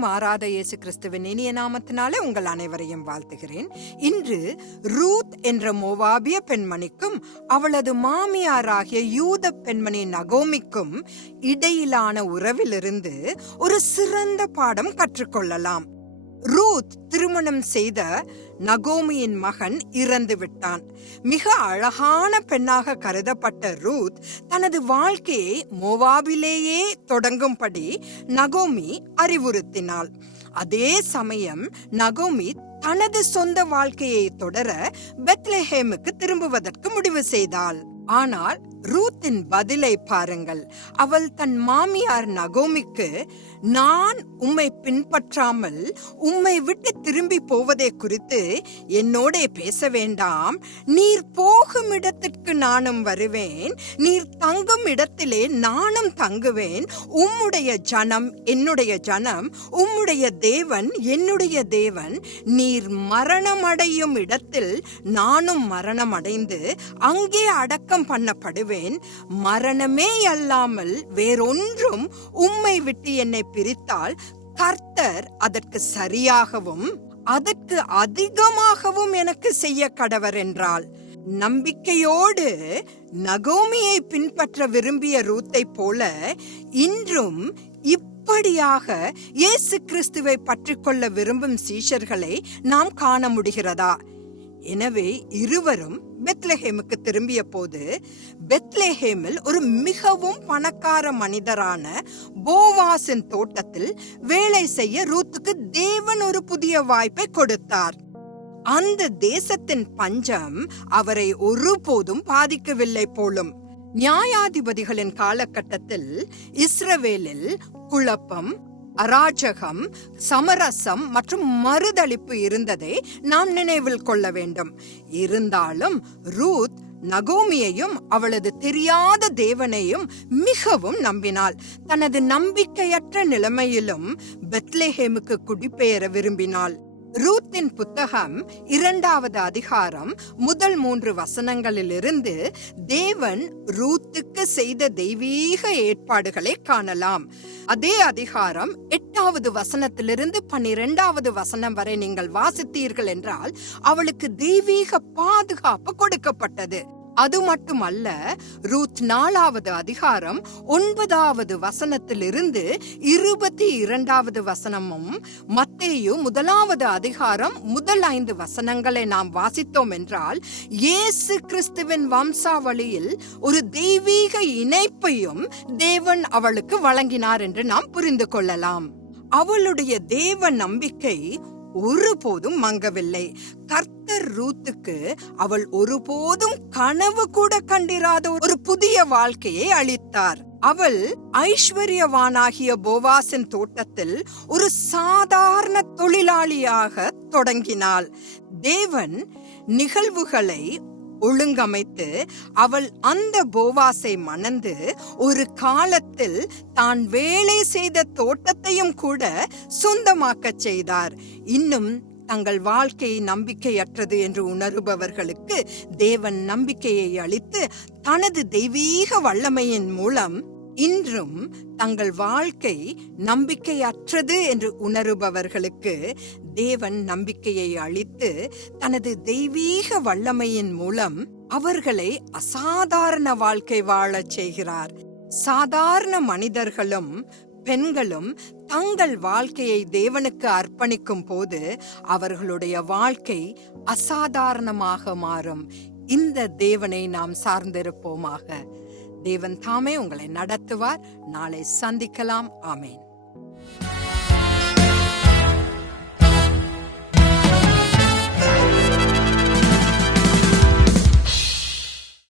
மாறாத இயேசு கிறிஸ்துவின் இனிய நாமத்தினாலே உங்கள் அனைவரையும் வாழ்த்துகிறேன். இன்று ரூத் என்ற மோவாபிய பெண்மணிக்கும் அவளது மாமியாராகிய யூத பெண்மணி நகோமிக்கும் இடையிலான உறவிலிருந்து ஒரு சிறந்த பாடம் கற்றுக்கொள்ளலாம். ரூத் திருமணம் செய்த நகோமியின் மகன் இறந்து விட்டான். மிக அழகான பெண்ணாக கருதப்பட்ட ரூத் தனது வாழ்க்கையை மோவாபிலேயே தொடங்கும்படி நகோமி அறிவுறுத்தினாள். அதே சமயம் நகோமி தனது சொந்த வாழ்க்கையை தொடர பெத்லஹேமுக்கு திரும்புவதற்கு முடிவு செய்தாள். ஆனால் ரூத்தின் பதிலை பாருங்கள். அவள் தன் மாமியார் நகோமிக்கு நான் உம்மை பின்பற்றாமல் உம்மை விட்டு திரும்பி போவதை குறித்து என்னோட பேச வேண்டாம். நீர் போகும் இடத்திற்கு நானும் வருவேன். நீர் தங்கும் இடத்திலே நானும் தங்குவேன். உம்முடைய ஜனம் என்னுடைய ஜனம் உம்முடைய தேவன் என்னுடைய தேவன். நீர் மரணமடையும் இடத்தில் நானும் மரணம் அடைந்து அங்கே அடக்கம் பண்ணப்படுவேன். மரணமே அல்லாமல் வேறொன்றும் உம்மை விட்டு என்னை பிரித்தால் கர்த்தர் அதற்கு சரியாகவும் அதற்கு அதிகமாகவும் எனக்கு செய்ய கடவர் என்றால் நம்பிக்கையோடு நகோமியை பின்பற்ற விரும்பிய ரூத்தை போல இன்றும் இப்படியாக இயேசு கிறிஸ்துவை பற்றிக்கொள்ள விரும்பும் சீஷர்களை நாம் காண முடிகிறதா? எனவே இருவரும் பெத்லஹேமுக்கு திரும்பிய போது பெத்லஹேமில் ஒரு மிகவும் பணக்கார மனிதரான போவாசின் தோட்டத்தில் வேலை செய்ய ரூத்துக்கு தேவன் ஒரு புதிய வாய்ப்பை கொடுத்தார். அந்த தேசத்தின் பஞ்சம் அவரை ஒருபோதும் பாதிக்கவில்லை போலும். நியாயாதிபதிகளின் காலகட்டத்தில் இஸ்ரவேலில் குழப்பம் அராஜகம் சமரசம் மற்றும் மறுதளிப்பு இருந்ததை நாம் நினைவில் கொள்ள வேண்டும். இருந்தாலும் ரூத் நகோமியையும் அவளது தெரியாத தேவனையும் மிகவும் நம்பினாள். தனது நம்பிக்கையற்ற நிலைமையிலும் பெத்லேஹேமுக்கு குடிபெயர விரும்பினாள். ரூத்தின் புத்தகம் இரண்டாவது அதிகாரம் முதல் மூன்று வசனங்களிலிருந்து தேவன் ரூத்துக்கு செய்த தெய்வீக ஏற்பாடுகளை காணலாம். அதே அதிகாரம் எட்டாவது வசனத்திலிருந்து பன்னிரெண்டாவது வசனம் வரை நீங்கள் வாசித்தீர்கள் என்றால் அவளுக்கு தெய்வீக பாதுகாப்பு கொடுக்கப்பட்டது. அது மட்டுமல்ல ரூத் நாலாவது அதிகாரம் ஒன்பதாவது வசனத்திலிருந்து இருபத்தி இரண்டாவது வசனமும் மத்தேயு முதலாவது அதிகாரம் முதல் ஐந்து வசனங்களை நாம் வாசித்தோம் என்றால் இயேசு கிறிஸ்துவின் வம்சாவளியில் ஒரு தெய்வீக இணைப்பையும் தேவன் அவளுக்கு வழங்கினார் என்று நாம் புரிந்து கொள்ளலாம். அவளுடைய தேவ நம்பிக்கை ஒருபோதும் மங்கவில்லை. கர்த்தர் ரூத்துக்கு அவள் ஒருபோதும் கனவு கூட கண்டிராத ஒரு புதிய வாழ்க்கையை அளித்தார். அவள் ஐஸ்வர்யவானாகிய போவாசின் தோட்டத்தில் ஒரு சாதாரண தொழிலாளியாக தொடங்கினாள். தேவன் நிகழ்வுகளை ஒழுங்கமைத்து அவள் அந்த போவாசை மணந்து ஒரு காலத்தில் தான் வேலை செய்த தோட்டத்தையும் கூட சொந்தமாக்கச் செய்தார். இன்னும் தங்கள் வாழ்க்கை நம்பிக்கையற்றது என்று உணருபவர்களுக்கு தேவன் நம்பிக்கையை அளித்து தனது தெய்வீக வல்லமையின் மூலம் இன்றும் தங்கள் வாழ்க்கை நம்பிக்கையற்றது என்று உணருபவர்களுக்கு தேவன் நம்பிக்கையை அளித்து தனது தெய்வீக வல்லமையின் மூலம் அவர்களை அசாதாரண வாழ்க்கை வாழச் செய்கிறார். சாதாரண மனிதர்களும் பெண்களும் தங்கள் வாழ்க்கையை தேவனுக்கு அர்ப்பணிக்கும் போது அவர்களுடைய வாழ்க்கை அசாதாரணமாக மாறும். இந்த தேவனை நாம் சார்ந்திருப்போமாக. தேவன் தாமே உங்களை நடத்துவார். நாளை சந்திக்கலாம். ஆமேன்.